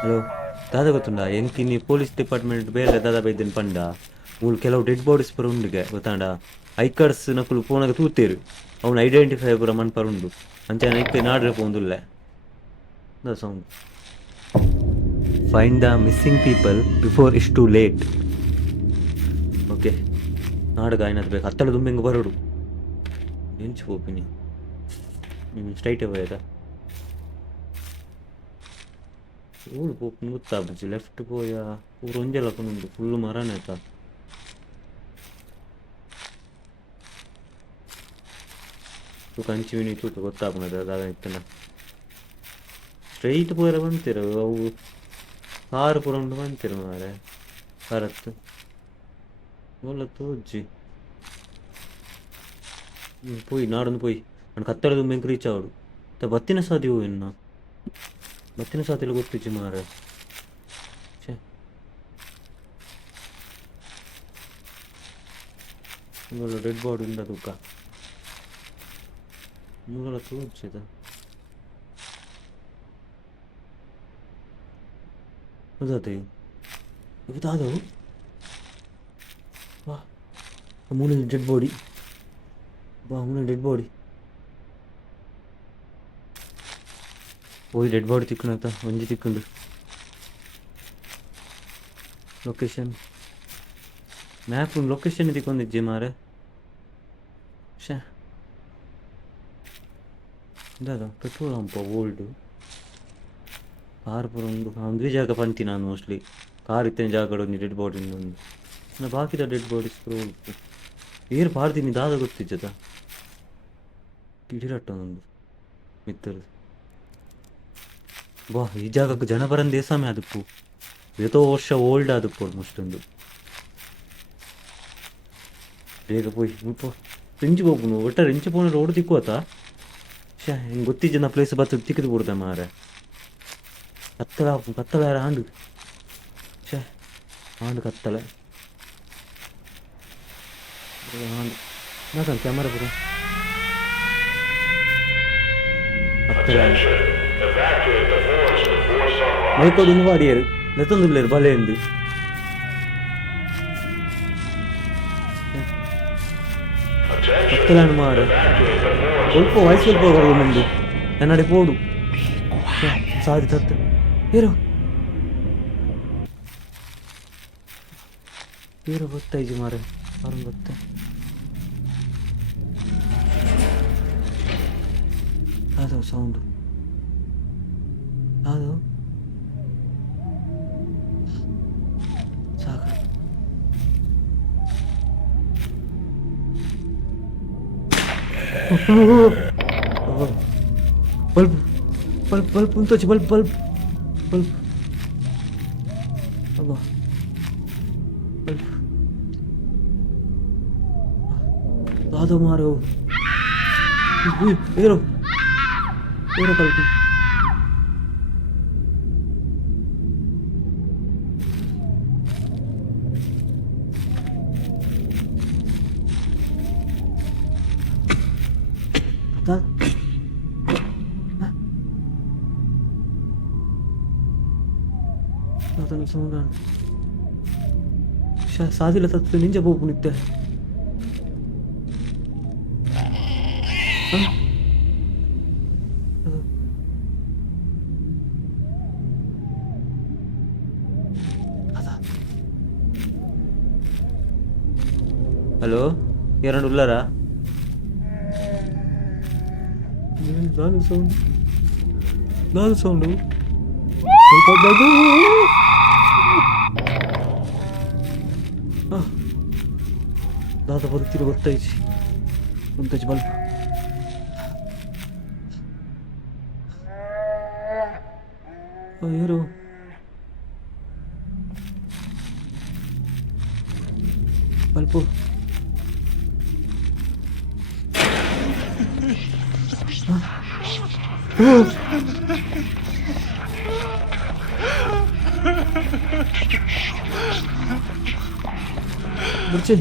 Hello, ದಾದ ಗೊತ್ತುಂಡ ಎಂಕಿನಿ police department ಬೇರೆ ದಾದ ಬೈದಿನ ಪಂಡ ಮೂಲು ಕೆಲವು ಡೆಡ್ ಬಾಡೀಸ್ ಪೂರ ಉಂಡಿಗೆ ಗೊತ್ತಾಂಡ ಐಕರ್ಸ್ ನಕುಲು ಫೋನಾಗ ತೂತೇರು ಅವ್ನು ಐಡೆಂಟಿಫೈ ಪೂರ ಮನ್ಪರ ಉಂಡು ಅಂಚೆ ಐಕೆ ನಾಡ್ರೆ ಪೋಂದುಲ್ಲೆ the sound. Find the missing people before is too late. Okay, ನಾಡಗ ಏನಾದ್ರು ಬೇಕು ಹತ್ತಳ ದುಂಬೆಂಗೆ ಬರೋಡು ಎಂಚು ಹೋಪಿನಿ ಸ್ಟ್ರೈಟ್ ಹೋಯ್ತಾ ಊರು ಪೋಪು ಗೊತ್ತಾಗ್ಬಿಚ್ಚು ಲೆಫ್ಟ್ ಪೋಯ ಊರು ಒಂಜೆಲ್ಲ ಕೊನುಂಡು ಫುಲ್ಲು ಮರನೇ ಆಯ್ತಾ. ಕಂಚಿ ವಿನಿ ತೂಕ ಗೊತ್ತಾಗ್ನದ ಅದಾಗ ಇತ್ತನ ಸ್ಟ್ರೈಟ್ ಪೂರ ಬಂತೀರ ಅವು ಕಾರು ಪೂರ ಉಂಡು ಬಂತೀರ ಮಾರೆ ಕರತ್ತು ಒಳ್ಳೆ ತೋಜ್ಜಿ പോയി നാടൊന്ന് പോയി ನಾನು ಕತ್ತಡದು ಮೆಂಕ್ ರೀಚ್ ಆವಡು ಬತ್ತಿನ ಸಾಧ್ಯವೋ ಇನ್ನು ಬತ್ತಿನ ಸಾಧ್ಯಲ್ಲ ಗೊತ್ತಿಚ್ಚು ಮಾರೆ ಮೂಲ ಡೆಡ್ ಬಾಡಿ ಉಂಡ ತೂಕ ಮೂಲ ತೋರ್ಸಿದ ಅದೇ ಇವತ್ತಾದವು ವಾ ಮೂಲ ಡೆಡ್ ಬಾಡಿ ಮೂಲ ಡೆಡ್ ಬಾಡಿ ಓಯ್ ಡೆಡ್ ಬಾಡಿ ತಿಕ್ಕಣತ್ತ ಒಂಜಿ ತಿಕ್ಕಂಡು ಲೊಕೇಶನ್ ಮ್ಯಾಪ್ ಲೊಕೇಶನ್ ತಿಕ್ಕೊಂಡಿಜ್ಜಿ ಮಾರೆ ಶೇ ಇದಾದ ಪೆಟ್ರೋಲ್ ಪಂಪ ಓಲ್ಡು ಕಾರ್ ಪೂರ ಒಂದು ಒಂದೇ ಜಾಗ ಪಂತಿ ನಾನು ಮೋಸ್ಟ್ಲಿ ಕಾರ್ ಇತ್ತೇನೆ ಜಾಗ ಒಂದು ಡೆಡ್ ಬಾಡಿ ಒಂದು ನಾ ಬಾಕಿದ ಡೆಡ್ ಬಾಡೀಸ್ ಪೂರ ಉಂಟು ಏರು ಪಾರ್ದಿನಿ ದಾದ ಗೊತ್ತಿಜ್ಜದ ಕಿಡಿರಟ್ಟೊಂದು ಮಿತ್ತರು ಬಾ ಈ ಜಾಗಕ್ಕೆ ಜನ ಬರಂದು ದೇಸಾಮೆ ಅದಪ್ಪು ಎಷ್ಟೋ ವರ್ಷ ಓಲ್ಡ್ ಅದಪ್ಪು ಆಲ್ಮೋಸ್ಟ್ ಒಂದು ಬೇಗ ಪೋಯ್ ಮುಲ್ಪ ರೆಂಚು ಹೋಗ್ನು ಒಟ್ಟ ರೆಂಚು ಪೋನ ರೋಡ್ ತಿಕ್ಕೋತಾ ಶೇ ಹಿಂಗೆ ಗೊತ್ತಿಜ್ಜ ನಾ ಪ್ಲೇಸ್ ಬತ್ತ ತಿಕ್ಕದು ಬಿಡ್ದೆ ಮಾರೆ ಕತ್ತಲ ಯಾರ ಆಂಡು ಶೇ ಆಂಡು ಕತ್ತಲೆ ಆಂಡು ನಾಕ ಕ್ಯಾಮರಾ ಪೂರ ಮೈಕೋದು ವಾಡಿಯರು ನೆತ್ತೊಂದುಲ್ಲೇರು ಬಲೆಂದು ಕತ್ತಲಾನು ಮಾರ ಸ್ವಲ್ಪ ವಯಸ್ಸು ಸ್ವಲ್ಪ ಬರೋದು ಮುಂದೆ ನನ್ನಡೆ ಪೋಡು ಸಾಧಿ ತತ್ತು ಏರೋ ಏರೋ ಗೊತ್ತಾಯ್ತು ಮಾರ ಅವ್ರನ್ನ ಗೊತ್ತ ಅದು ಸೌಂಡು ಅದು ಸಾಕು ಬಲ್ಬ್ ಬಲ್ಬ್ ಬಲ್ಬ್ ಉಂಟು ಬಲ್ಬ್ ಬಲ್ಬ್ ಬಲ್ಬ್ ಅಲ್ವಾ ಬಲ್ಬ್ ಅದು ಮಾರು ಏರೋ ಏರೋ ಬಲ್ಬ್ ಅದನ್ನು ಸೌಂಡ್ ಸಾಧಿಲ್ಲ ತತ್ತು ನಿಂಜ ಹೋಗು ನಿತ್ಯ ಹಲೋ ಎರಡು ಉಳ್ಳಾರಾ ನಾನು ಸೌಂಡು ದಾದ ಬದುಕಿರೋ ಗೊತ್ತಾಯ್ತು ಮುಂತಾಜ್ ಬಲ್ಬ್ ಯಾರು ಬಲ್ಪು ಬರ್ಚಿ